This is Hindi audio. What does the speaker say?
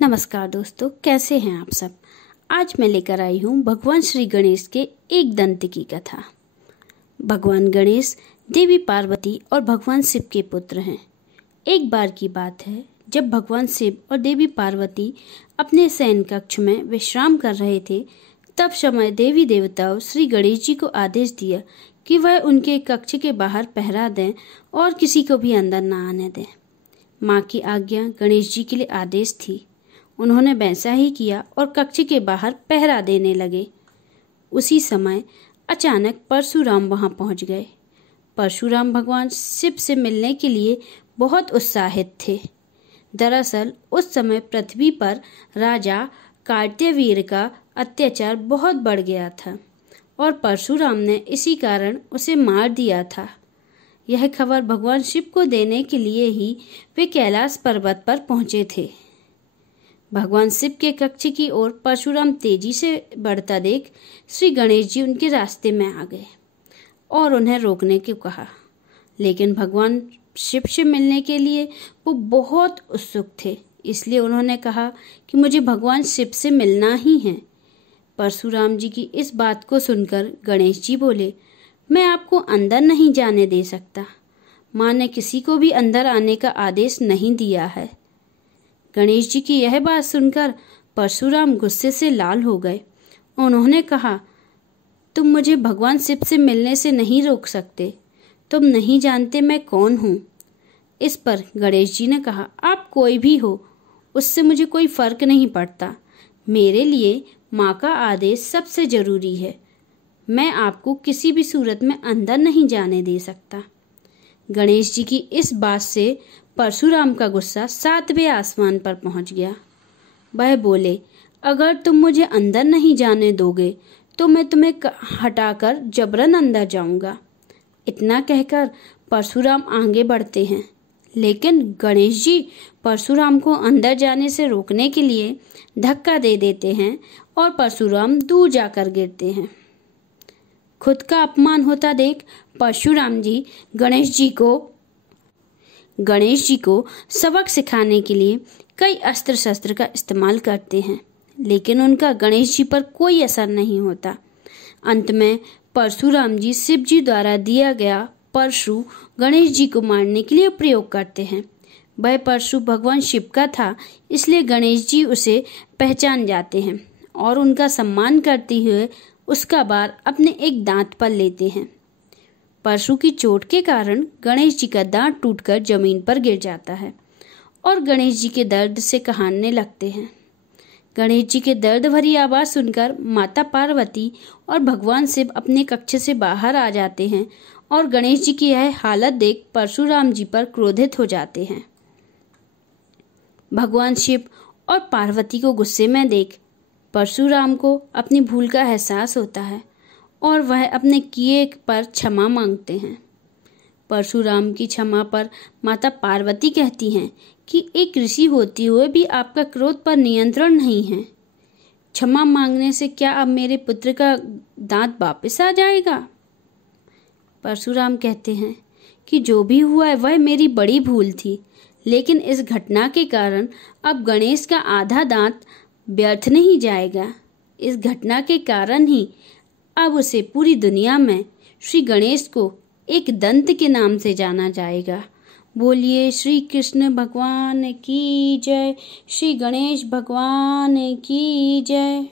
नमस्कार दोस्तों, कैसे हैं आप सब। आज मैं लेकर आई हूँ भगवान श्री गणेश के एक दंत की कथा। भगवान गणेश देवी पार्वती और भगवान शिव के पुत्र हैं। एक बार की बात है, जब भगवान शिव और देवी पार्वती अपने शयन कक्ष में विश्राम कर रहे थे, तब समय देवी देवताओं श्री गणेश जी को आदेश दिया कि वह उनके कक्ष के बाहर पहरा दें और किसी को भी अंदर न आने दें। माँ की आज्ञा गणेश जी के लिए आदेश थी। उन्होंने वैसा ही किया और कक्ष के बाहर पहरा देने लगे। उसी समय अचानक परशुराम वहां पहुंच गए। परशुराम भगवान शिव से मिलने के लिए बहुत उत्साहित थे। दरअसल उस समय पृथ्वी पर राजा कार्त्यवीर्य का अत्याचार बहुत बढ़ गया था और परशुराम ने इसी कारण उसे मार दिया था। यह खबर भगवान शिव को देने के लिए ही वे कैलाश पर्वत पर पहुंचे थे। भगवान शिव के कक्ष की ओर परशुराम तेजी से बढ़ता देख श्री गणेश जी उनके रास्ते में आ गए और उन्हें रोकने को कहा, लेकिन भगवान शिव से मिलने के लिए वो बहुत उत्सुक थे, इसलिए उन्होंने कहा कि मुझे भगवान शिव से मिलना ही है। परशुराम जी की इस बात को सुनकर गणेश जी बोले, मैं आपको अंदर नहीं जाने दे सकता। माँ ने किसी को भी अंदर आने का आदेश नहीं दिया है। गणेश जी की यह बात सुनकर परशुराम गुस्से से लाल हो गए। उन्होंने कहा, तुम मुझे भगवान शिव से मिलने से नहीं रोक सकते। तुम नहीं जानते मैं कौन हूँ। इस पर गणेश जी ने कहा, आप कोई भी हो, उससे मुझे कोई फर्क नहीं पड़ता। मेरे लिए माँ का आदेश सबसे जरूरी है। मैं आपको किसी भी सूरत में अंदर नहीं जाने दे सकता। गणेश जी की इस बात से परशुराम का गुस्सा 7वें आसमान पर पहुंच गया। वह बोले, अगर तुम मुझे अंदर नहीं जाने दोगे तो मैं तुम्हें हटाकर जबरन अंदर जाऊंगा। इतना कहकर परशुराम आगे बढ़ते हैं, लेकिन गणेश जी परशुराम को अंदर जाने से रोकने के लिए धक्का दे देते हैं और परशुराम दूर जाकर गिरते हैं। खुद का अपमान होता देख परशुराम जी गणेश जी को सबक सिखाने के लिए कई अस्त्र शस्त्र का इस्तेमाल करते हैं, लेकिन उनका गणेश जी पर कोई असर नहीं होता। अंत में परशुराम जी शिव जी द्वारा दिया गया परशु गणेश जी को मारने के लिए प्रयोग करते हैं। वह परशु भगवान शिव का था, इसलिए गणेश जी उसे पहचान जाते हैं और उनका सम्मान करते हुए उसका बार अपने एक दांत पर लेते हैं। परशु की चोट के कारण गणेश जी का दांत टूटकर जमीन पर गिर जाता है और गणेश जी के दर्द से कहाने लगते हैं। गणेश जी के दर्द भरी आवाज सुनकर माता पार्वती और भगवान शिव अपने कक्ष से बाहर आ जाते हैं और गणेश जी की यह हालत देख परशुराम जी पर क्रोधित हो जाते हैं। भगवान शिव और पार्वती को गुस्से में देख परशुराम को अपनी भूल का एहसास होता है और वह अपने किए पर क्षमा मांगते हैं। परशुराम की क्षमा पर माता पार्वती कहती हैं कि एक ऋषि होते हुए भी आपका क्रोध पर नियंत्रण नहीं है। क्षमा मांगने से क्या अब मेरे पुत्र का दांत वापस आ जाएगा? परशुराम कहते हैं कि जो भी हुआ है वह मेरी बड़ी भूल थी, लेकिन इस घटना के कारण अब गणेश का आधा दांत व्यर्थ नहीं जाएगा। इस घटना के कारण ही अब उसे पूरी दुनिया में श्री गणेश को एक दंत के नाम से जाना जाएगा। बोलिए श्री कृष्ण भगवान की जय, श्री गणेश भगवान की जय।